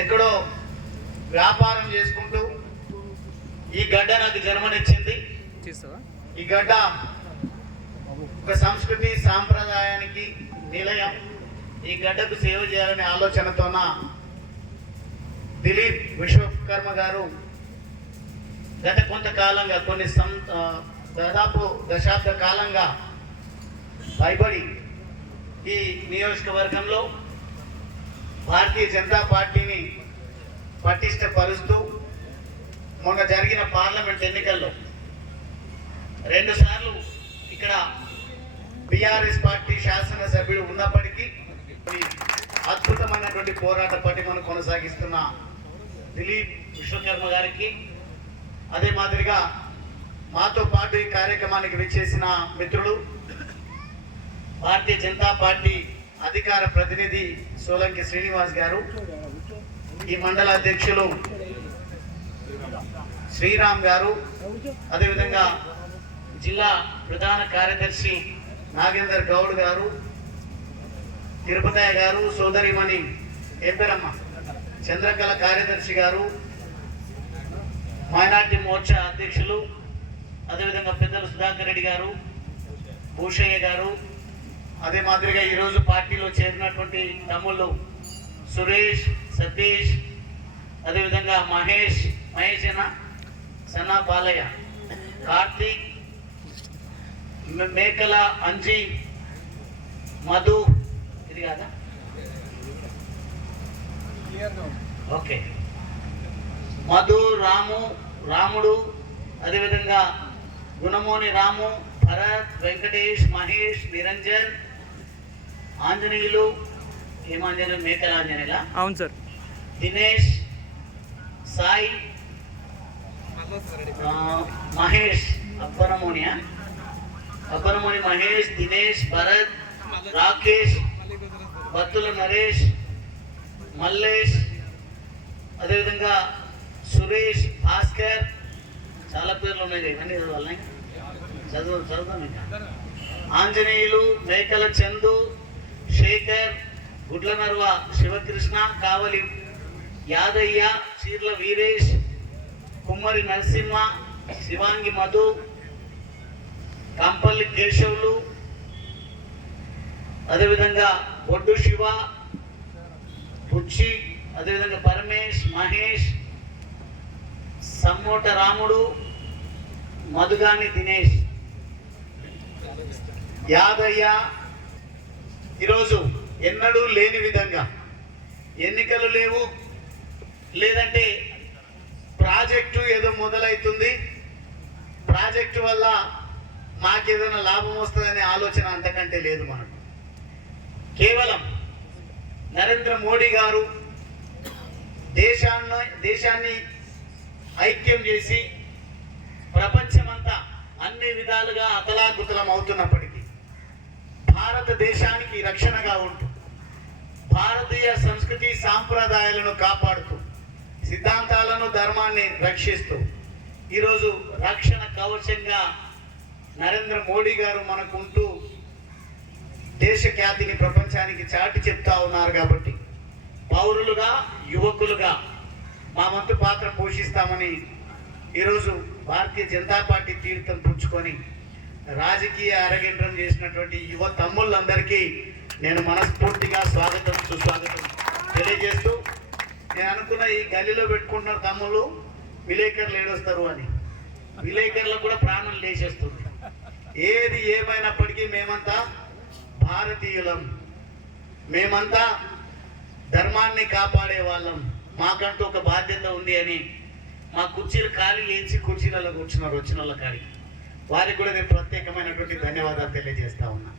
ఎక్కడో వ్యాపారం చేసుకుంటూ ఈ గడ్డ నాకు జన్మనిచ్చింది. ఈ గడ్డ ఒక సంస్కృతి సాంప్రదాయానికి నిలయం. ఈ గడ్డకు సేవ చేయాలనే ఆలోచనతోన దిలీప్ విశ్వకర్మ గారు గత కొంతకాలంగా దాదాపు దశాబ్ద కాలంగా భయపడి ఈ నియోజకవర్గంలో భారతీయ జనతా పార్టీని పటిష్టపరుస్తూ మొన్న జరిగిన పార్లమెంట్ ఎన్నికల్లో 2 సార్లు ఇక్కడ బీఆర్ఎస్ పార్టీ శాసనసభ్యుడు ఉన్నప్పటికీ అద్భుతమైనటువంటి పోరాట పటిమను కొనసాగిస్తున్న దిలీప్ విశ్వకర్మ గారికి, అదే మాదిరిగా మాతో పాటు ఈ కార్యక్రమానికి విచ్చేసిన మిత్రులు భారతీయ జనతా పార్టీ అధికార ప్రతినిధి సోలంకి శ్రీనివాస్ గారు, ఈ మండల అధ్యక్షులు శ్రీరామ్ గారు, అదేవిధంగా జిల్లా ప్రధాన కార్యదర్శి నాగేందర్ గౌడ్ గారు, తిరుపతయ్య గారు, సోదరిమణి ఏపేరమ్మ చంద్రకళ కార్యదర్శి గారు, మైనార్టీ మోర్చా అధ్యక్షులు, అదేవిధంగా పెద్దలు సుధాకర్ రెడ్డి గారు, భూషయ్య గారు, అదే మాదిరిగా ఈరోజు పార్టీలో చేరినటువంటి తమ్ముళ్ళు సురేష్, సతీష్, అదేవిధంగా మహేష్ సన్నా బాలయ్య, కార్తీక్, మేకల అంజీ, మధు, ఇది కాదా ఓకే, మధు, రాముడు, అదేవిధంగా గుణమోని రాము, భరత్, వెంకటేష్, మహేష్, నిరంజన్, ఆంజనేయులు, ఏమాంజనేయులు, మేకల ఆంజనేయుల, అవును సార్, దినేష్, సాయి, మహేష్, అబ్బరమోని మహేష్, దినేష్, భరత్, రాకేష్, బత్తుల నరేష్, మల్లేష్, అదేవిధంగా సురేష్, భాస్కర్, చాలా పేర్లు ఉన్నాయి ఇవన్నీ చదువుతాం ఇంకా, ఆంజనేయులు, మేకల చందు, శేఖర్, గుడ్లనర్వ శివకృష్ణ, కావలి యాదయ్య, చీర్ల వీరేష్, కుమ్మరి నరసింహ, శివాంగి మధు, కంపల్లి కేశవులు, అదేవిధంగా బొడ్డు శివ, బుచ్చి, అదేవిధంగా పరమేష్, మహేష్, సమ్మోట రాముడు, మధుగాని దినేష్, యాదయ్య. ఈరోజు ఎన్నడూ లేని విధంగా ఎన్నికలు లేవు, లేదంటే ప్రాజెక్టు ఏదో మొదలవుతుంది, ప్రాజెక్టు వల్ల మాకేదైనా లాభం వస్తుందనే ఆలోచన అంతకంటే లేదు మనకు. కేవలం నరేంద్ర మోడీ గారు దేశాన్ని ఐక్యం చేసి ప్రపంచమంతా అన్ని విధాలుగా అతలాకుతలం అవుతున్నప్పటికీ భారతదేశానికి రక్షణగా ఉంటూ భారతీయ సంస్కృతి సాంప్రదాయాలను కాపాడుతూ సిద్ధాంతాలను, ధర్మాన్ని రక్షిస్తూ ఈరోజు రక్షణ కవచంగా నరేంద్ర మోడీ గారు మనకుంటూ దేశ ఖ్యాతిని ప్రపంచానికి చాటి చెప్తా ఉన్నారు. కాబట్టి పౌరులుగా, యువకులుగా మా వంతు పాత్ర పోషిస్తామని ఈరోజు భారతీయ జనతా పార్టీ తీర్థం పుచ్చుకొని రాజకీయ అరగంటం చేసినటువంటి యువ తమ్ముళ్ళందరికీ నేను మనస్ఫూర్తిగా స్వాగతం, సుస్వాగతం తెలియజేస్తూ, నేను అనుకున్న ఈ గల్లీలో పెట్టుకుంటున్న తమ్ముళ్ళు విలేకరులు ఏడొస్తారు అని, విలేకరులకు కూడా ప్రాణం లేచేస్తుంది. ఏది ఏమైనప్పటికీ మేమంతా భారతీయులం, మేమంతా ధర్మాన్ని కాపాడే వాళ్ళం, మాకంటూ ఒక బాధ్యత ఉంది అని మా కుర్చీలు ఖాళీ లేచి కుర్చీలలో కూర్చున్నారు వచ్చిన వాళ్ళ కాడికి. వారికి కూడా నేను ప్రత్యేకమైనటువంటి ధన్యవాదాలు తెలియజేస్తా ఉన్నా.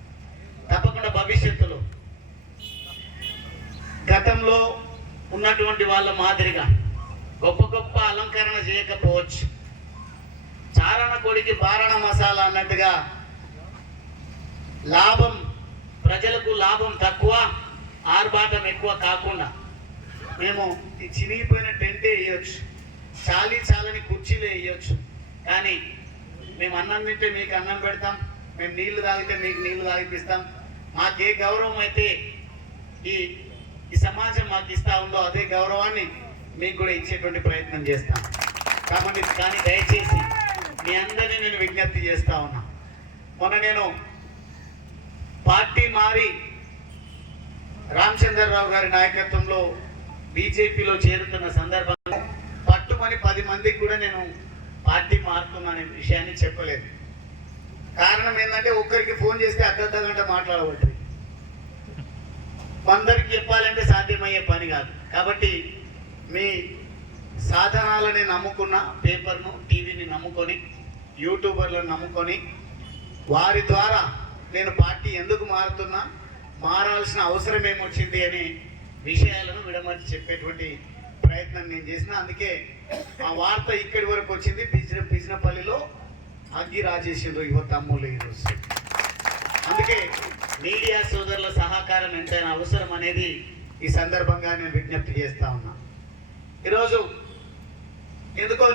తప్పకుండా భవిష్యత్తులో గతంలో ఉన్నటువంటి వాళ్ళ మాదిరిగా గొప్ప గొప్ప అలంకరణ చేయకపోవచ్చు, చారణ కొడికి బారణ మసాలా అన్నట్టుగా లాభం, ప్రజలకు లాభం తక్కువ, ఆర్భాటం ఎక్కువ కాకుండా మేము ఈ చినిగిపోయిన టెంటే వేయొచ్చు, చాలని కుర్చీలే వేయొచ్చు, కానీ మేము అన్నం తింటే మీకు అన్నం పెడతాం, మేము నీళ్లు తాగితే మీకు నీళ్లు తాగిపిస్తాం. మాకే గౌరవం అయితే ఈ ఈ సమాజం మాకు ఇస్తా ఉందో అదే గౌరవాన్ని మీకు కూడా ఇచ్చేటువంటి ప్రయత్నం చేస్తాను. కాబట్టి కానీ దయచేసి మీ అందరినీ నేను విజ్ఞప్తి చేస్తా ఉన్నా. మొన్న నేను పార్టీ మారి రామచంద్రరావు గారి నాయకత్వంలో బీజేపీలో చేరుతున్న సందర్భంలో పట్టుమని 10 మందికి కూడా నేను పార్టీ మారుతున్నా విషయాన్ని చెప్పలేదు. కారణం ఏంటంటే ఒక్కరికి ఫోన్ చేస్తే అర్ధ గంట మాట్లాడబట్టి అందరికి చెప్పాలంటే సాధ్యమయ్యే పని కాదు. కాబట్టి మీ సాధనాలని నమ్ముకున్న, పేపర్ను టీవీని నమ్ముకొని, యూట్యూబర్లను నమ్ముకొని వారి ద్వారా నేను పార్టీ ఎందుకు మారుతున్నా, మారాల్సిన అవసరం ఏమొచ్చింది అనే విషయాలను విడమర్చి చెప్పేటువంటి ప్రయత్నం నేను చేసిన. అందుకే ఆ వార్త ఇక్కడి వరకు వచ్చింది. పిజినపల్లిలో అగ్గి రాజేసిండ్రు ఇవ్వ తమ్ముళ్ళు ఈరోజు. అందుకే మీడియా సోదరుల సహకారం ఎంతైనా అవసరం అనేది ఈ సందర్భంగా నేను విజ్ఞప్తి చేస్తా ఉన్నా. ఈరోజు ఎందుకో